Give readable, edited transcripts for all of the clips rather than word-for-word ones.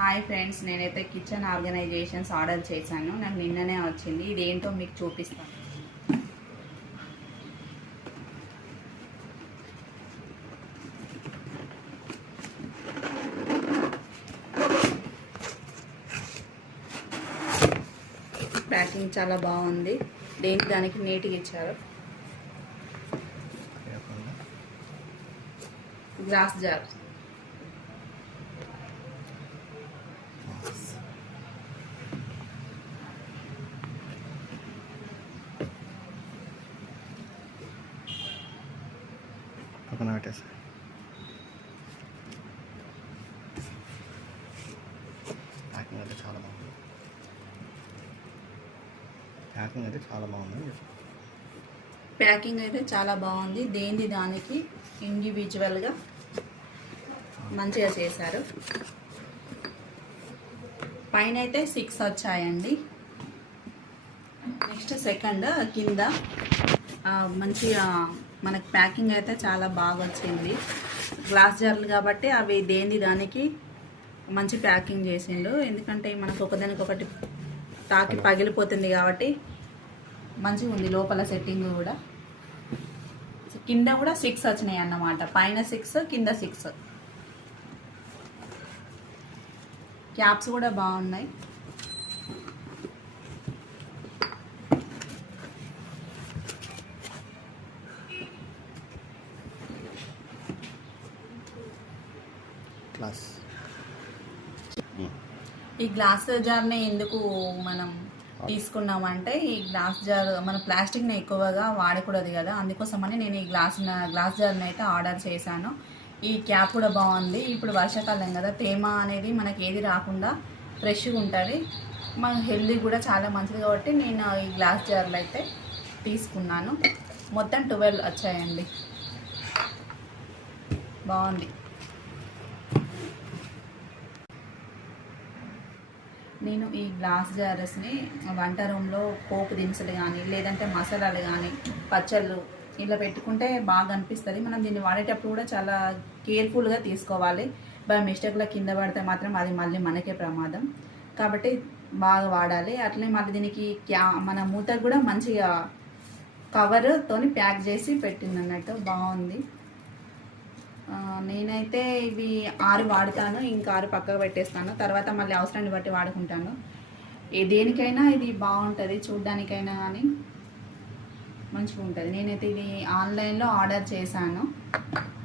Hi friends, నేనైతే kitchen organisations order చేశాను. నాకు నిన్ననే వచ్చింది. ఇది ఏంటో మీకు చూపిస్తాను. ప్యాకింగ్ చాలా బాగుంది. దానికి నీట్గా ఇచ్చారు. గ్లాస్ జార్, పక్కన పెట్టేసి ప్యాకింగ్ అయితే చాలా బాగుంది. ప్యాకింగ్ అయితే చాలా బాగుంది. దేనిది దానికి ఇండివిజువల్గా మంచిగా చేశారు. పైన అయితే 6 వచ్చాయండి. నెక్స్ట్ సెకండ్ కింద మంచిగా మనకి ప్యాకింగ్ అయితే చాలా బాగా వచ్చింది. గ్లాస్ జార్లు కాబట్టి అవి దేని దానికి మంచి ప్యాకింగ్ చేసిండు. ఎందుకంటే మనకు ఒకదానికొకటి తాకి పగిలిపోతుంది కాబట్టి మంచిగా ఉంది. లోపల సెట్టింగ్ కూడా కింద కూడా 6 వచ్చినాయి అన్నమాట. పైన 6, కింద 6. క్యాప్స్ కూడా బాగున్నాయి. ఈ గ్లాస్ జార్ని ఎందుకు మనం తీసుకున్నామంటే, ఈ గ్లాస్ జార్ మన ప్లాస్టిక్ని ఎక్కువగా వాడకూడదు కదా, అందుకోసమని నేను ఈ గ్లాస్ జార్ని అయితే ఆర్డర్ చేశాను. ఈ క్యాప్ కూడా బాగుంది. ఇప్పుడు వర్షాకాలం కదా, తేమ అనేది మనకి ఏది రాకుండా ఫ్రెష్గా ఉంటుంది. మన హెల్తీ కూడా చాలా మంచిది కాబట్టి నేను ఈ గ్లాస్ జార్లు అయితే తీసుకున్నాను. మొత్తం 12 వచ్చాయండి. బాగుంది. నేను ఈ గ్లాస్ జార్స్ని వంట రూమ్లో పోపు దినుసులు కానీ, లేదంటే మసాలాలు కానీ, పచ్చళ్ళు ఇలా పెట్టుకుంటే బాగా అనిపిస్తుంది. మనం దీన్ని వాడేటప్పుడు కూడా చాలా కేర్ఫుల్గా తీసుకోవాలి. బై మిస్టేక్లో కింద పడితే మాత్రం అది మళ్ళీ మనకే ప్రమాదం. కాబట్టి బాగా వాడాలి. అట్లనే మళ్ళీ దీనికి మన మూత కూడా మంచిగా కవర్తోని ప్యాక్ చేసి పెట్టింది అన్నట్టు. బాగుంది. నేనైతే ఇవి 6 వాడతాను, ఇంకా 6 పక్కకు పెట్టేస్తాను. తర్వాత మళ్ళీ అవసరాన్ని బట్టి వాడుకుంటాను. దేనికైనా ఇది బాగుంటుంది, చూడ్డానికైనా కానీ మంచిగా ఉంటుంది. నేనైతే ఇది ఆన్లైన్లో ఆర్డర్ చేశాను.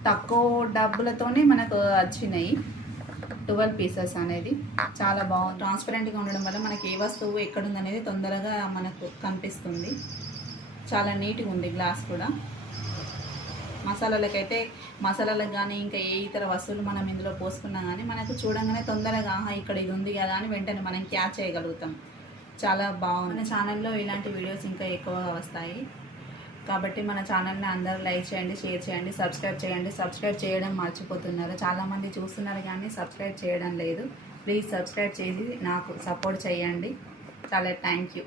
తక్కువ డబ్బులతోనే మనకు వచ్చినాయి. 12 పీసెస్ అనేది చాలా బాగుంది. ట్రాన్స్పరెంట్గా ఉండడం వల్ల మనకి ఏ వస్తువు ఎక్కడుందనేది తొందరగా మనకు కనిపిస్తుంది. చాలా నీట్గా ఉంది గ్లాస్ కూడా. మసాలాలకు కానీ ఇంకా ఏ ఇతర వస్తువులు మనం ఇందులో పోసుకున్నా కానీ మనకు చూడంగానే తొందరగా ఇక్కడ ఇది ఉంది కదా అని వెంటనే మనం క్యాచ్ చేయగలుగుతాం. చాలా బాగుంది. మన ఛానల్లో ఇలాంటి వీడియోస్ ఇంకా ఎక్కువగా వస్తాయి కాబట్టి మన ఛానల్ని అందరూ లైక్ చేయండి, షేర్ చేయండి, సబ్స్క్రైబ్ చేయడం మర్చిపోతున్నారు. చాలామంది చూస్తున్నారు కానీ సబ్స్క్రైబ్ చేయడం లేదు. ప్లీజ్ సబ్స్క్రైబ్ చేసి నాకు సపోర్ట్ చేయండి. చాలా థ్యాంక్ యూ.